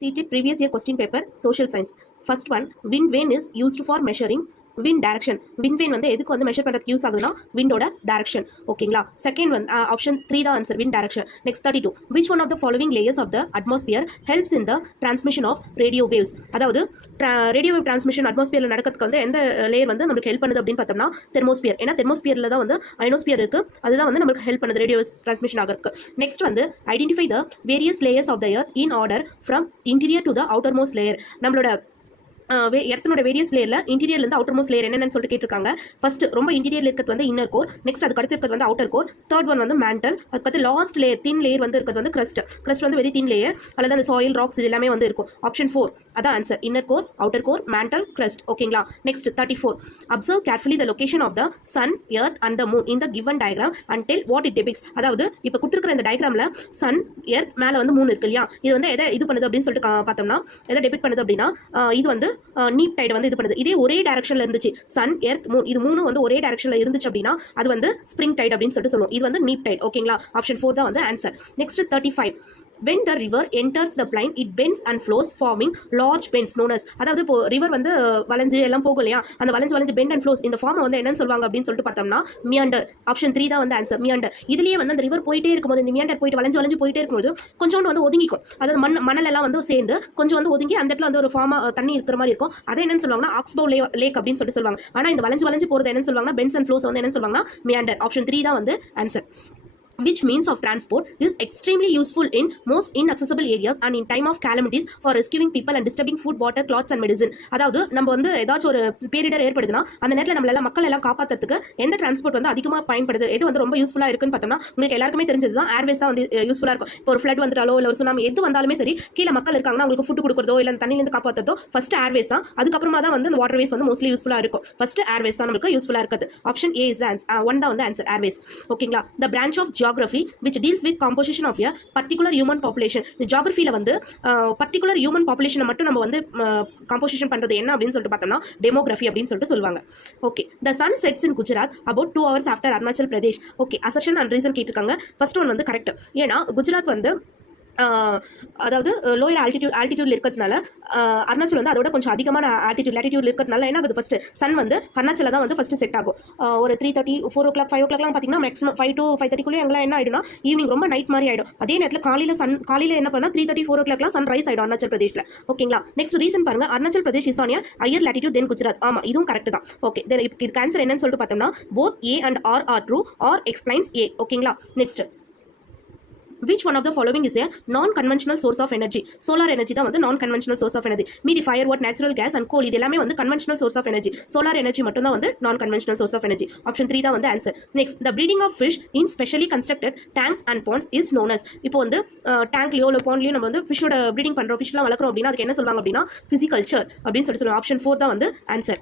Seated previous year question paper, social science. First one, wind vane is used for measuring wind direction. Wind vane வந்து எதுக்கு வந்து measure பண்றதுக்கு use ஆகுதுன்னா விண்டோட direction. ஓகேங்களா? Second வந்து option 3 தான் answer, wind direction. Next 32. Which one of the following layers of the atmosphere helps in the transmission of radio waves? அதாவது radio wave transmission அட்மாஸ்பியர்ல நடக்கிறதுக்கு வந்து எந்த லேயர் வந்து நமக்கு ஹெல்ப் பண்ணுது அப்படின்னு பார்த்தோம்னா தெர்மோஸ்பியர். ஏன்னா தெர்மோஸ்பியர்ல தான் வந்து அயனோஸ்பியர் இருக்கு, அதுதான் வந்து நமக்கு ஹெல்ப் பண்ணுது ரேடியோ டிரான்ஸ்மிஷன் ஆகிறதுக்கு. நெக்ஸ்ட் வந்து identify the various layers of the earth in order from interior to the outermost layer. நம்மளோட எர்த்தனோட வேரியஸ் லேயர்ல இன்டீரியர்லேருந்து அவுட்டர் மோஸ்ட் லேயர் என்னென்னு சொல்லிட்டு கேட்டிருக்காங்க. ஃபர்ஸ்ட் ரொம்ப இன்டீரியர் இருக்கிறது வந்து இன்னர் கோர், நெக்ஸ்ட் அதுக்கு அடுத்து இருக்கிறது வந்து அவுட்டர் கோர், தேர்ட் ஒன் வந்து மேண்டல், அதுக்கு லாஸ்ட் லேயர் தின் லேயர் வந்து இருக்கிறது வந்து கிரஸ்ட். கிரஸ்ட் வந்து வெரி தின் லேயர், அல்லது அந்த சாயில் ராக்ஸ் இது எல்லாமே வந்து இருக்கும். ஆப்ஷன் 4 அதான் answer, inner core, outer core, mantle, crust. ஓகேங்களா? Next 34. Observe carefully the location of the sun, earth and the moon in the given diagram and tell what it depicts. அதாவது இப்போ கொடுத்துருக்கிற இந்த டயக்ராம்ல சன், எர்த், மேலே வந்து மூணு இருக்கு இல்லையா, இது வந்து எதை இது பண்ணுது அப்படின்னு சொல்லிட்டு பார்த்தோம்னா எதை டெபிக்ட் பண்ணுது அப்படின்னா இது வந்து நீப் டைட் வந்து இது பண்ணுது. இதே ஒரே டைரக்ஷன்ல இருந்துச்சு, சன், எர்த், மூன், இது மூணு வந்து ஒரே டைரக்ஷன்ல இருந்துச்சு அப்படின்னா அது வந்து ஸ்ப்ரிங் டைட் அப்படின்னு சொல்லிட்டு சொல்லுவோம். இது வந்து நீப் டைட். ஓகேங்களா? ஆப்ஷன் 4 தான் வந்து answer. Next 35. when the river enters the plain it bends and flows forming large bends known as. அதாவது இப்போ ரிவர் வந்து வளைஞ்சு எல்லாம் போகும் இல்லையா, அந்த வளைஞ்சு பெண்ட் அண்ட் ஃப்ளோஸ் இந்த ஃபார்ம் வந்து என்னன்னு சொல்லுவாங்க அப்படின்னு சொல்லிட்டு பார்த்தோம்னா மியாண்டர். ஆப்ஷன் 3 தான் வந்து ஆன்சர், மியாண்டர். இதுலயே வந்து அந்த ரிவர் போயிட்டே இருக்கும்போது இந்த மியாண்டர் போயிட்டு வளைஞ்சு போயிட்டே இருக்கும்போது கொஞ்சோண்டு வந்து ஒதுங்கிக்கும். அதாவது மணல் எல்லாம் வந்து சேர்ந்து கொஞ்சம் வந்து ஒதுங்கி அந்த இடத்துல வந்து ஒரு ஃபார்மா தண்ணி இருக்கிற மாதிரி இருக்கும். அதை என்னன்னு சொல்லுவாங்கன்னா ஆக்ஸ்போ லேக் அப்படின்னு சொல்லிட்டு சொல்லுவாங்க. ஆனா இந்த வளைஞ்சு போறது என்னன்னு சொல்லுவாங்கன்னா பென்ஸ் அண்ட் ஃப்ளோஸ் வந்து என்னன்னு சொல்லுவாங்கன்னா மியாண்டர். ஆப்ஷன் 3 தான் வந்து answer. Which means of transport is extremely useful in most inaccessible areas and in time of calamities for rescuing people and disturbing food, water, clothes and medicine. அதாவது நம்ம வந்து ஏதாச்சும் ஒரு பேரிடர் ஏற்படுதுன்னா அந்த நேரத்தில் நம்மள மக்கள் எல்லாம் காப்பாற்றுறதுக்கு எந்த டிரான்ஸ்போர்ட் வந்து அதிகமாக பயன்படுது, எது வந்து ரொம்ப யூஸ்ஃபுல்லாக இருக்குன்னு பார்த்தோம்னா உங்களுக்கு எல்லாருக்குமே தெரிஞ்சது தான் ஏர்வேஸ் தான் வந்து யூஸ்ஃபுல்லாக இருக்கும். இப்போ ஒரு ஃப்ளட் வந்துட்டாலோ இல்லை ஒரு சுனாமி எது வந்தாலுமே சரி, கீழே மக்கள் இருக்காங்கன்னா அவங்களுக்கு ஃபுட் கொடுக்குறதோ இல்லை தண்ணியிலேருந்து காப்பாற்றுறதோ ஃபர்ஸ்ட் ஏர்வேஸ் தான். அதுக்கப்புறமா தான் வந்து அந்த வாட்டர் வேஸ் வந்து மோஸ்ட்லி யூஸ்ஃபுல்லாக இருக்கும். ஃபர்ஸ்ட் ஏர்வேஸ் தான் நமக்கு யூஸ்ஃபுல்லாக இருக்குது. ஆப்ஷன் ஏ இஸ் ஆன்சர், 1 தான் வந்து ஆன்சர், ஏர்வேஸ். ஓகேங்களா? The branch of geography which deals with composition of a particular human population. இந்த ஜியோகிராஃபில வந்து பர்టిక్యులர் ஹியூமன் பாப்புலேஷனை மட்டும் நம்ம வந்து காம்போசிஷன் பண்றது என்ன அப்படின்னு சொல்லிட்டு பார்த்தோம்னா டெமோகிராஃபி அப்படின்னு சொல்லிட்டு சொல்லுவாங்க. Okay, the sun sets in Gujarat about 2 hours after Arunachal Pradesh. Okay, assertion and reason கேட்டிருக்காங்க. ஃபர்ஸ்ட் ஒன் வந்து கரெக்ட். ஏன்னா குஜராத் வந்து அதாவது லோயர் ஆல்டிடியூட்ல இருக்கிறதுனால அருணாச்சல் வந்து அதோட கொஞ்சம் அதிகமான லேட்டிடியூட்ல இருக்கிறதுனால என்ன ஆகுது, ஃபர்ஸ்ட் சன் வந்து அருணாச்சல தான் வந்து ஃபர்ஸ்ட் செட் ஆகும். ஒரு 3:30 4 o'clock 5 o'clockலாம் பார்த்தீங்கன்னா மேக்ஸிமம் 5 to 5:30 எங்கெல்லாம் என்ன ஆயிடும்னா ஈவினிங் ரொம்ப நைட் மாதிரி ஆயிடும். அதே நேரத்தில் காலையில் என்ன பண்ணா 3:30 4 o'clockலாம் சன் ரைஸ் ஆயிடும் அருணாச்சல் பிரதேஷ்ல. ஓகேங்களா? நெக்ஸ்ட் ரீசன் பாருங்க, Arunachal Pradesh is on a higher latitude than Gujarat. ஆமா, இதுவும் கரெக்ட் தான். ஓகே, இதுக்கு ஆன்சர் என்னன்னு சொல்லிட்டு பார்த்தோம்னா both A and R are true or explains A. ஓகேங்களா? Next, which one of the following is a non-conventional source of energy? Solar energy தான் வந்து non-conventional source of energy. மீதி fire, wood, natural gas and coal இது எல்லாமே வந்து conventional source of energy. Solar energy மட்டும் தான் வந்து non-conventional source of energy. Option 3 தான் வந்து answer. Next, the breeding of fish in specially constructed tanks and ponds is known as. இப்போ வந்து டேங்க்லயோ இல்லை பாண்ட்லயோ நம்ம வந்து ஃபிஷ்ஷோட ப்ரீடிங் பண்றோம், ஃபிஷ்லாம் வளர்க்குறோம் அப்படின்னா அதுக்கு என்ன சொல்லுவாங்க அப்படின்னா பிசிகல்ச்சர் அப்படின்னு சொல்லுவாங்க. ஆப்ஷன் 4 தான் வந்து ஆன்சர்.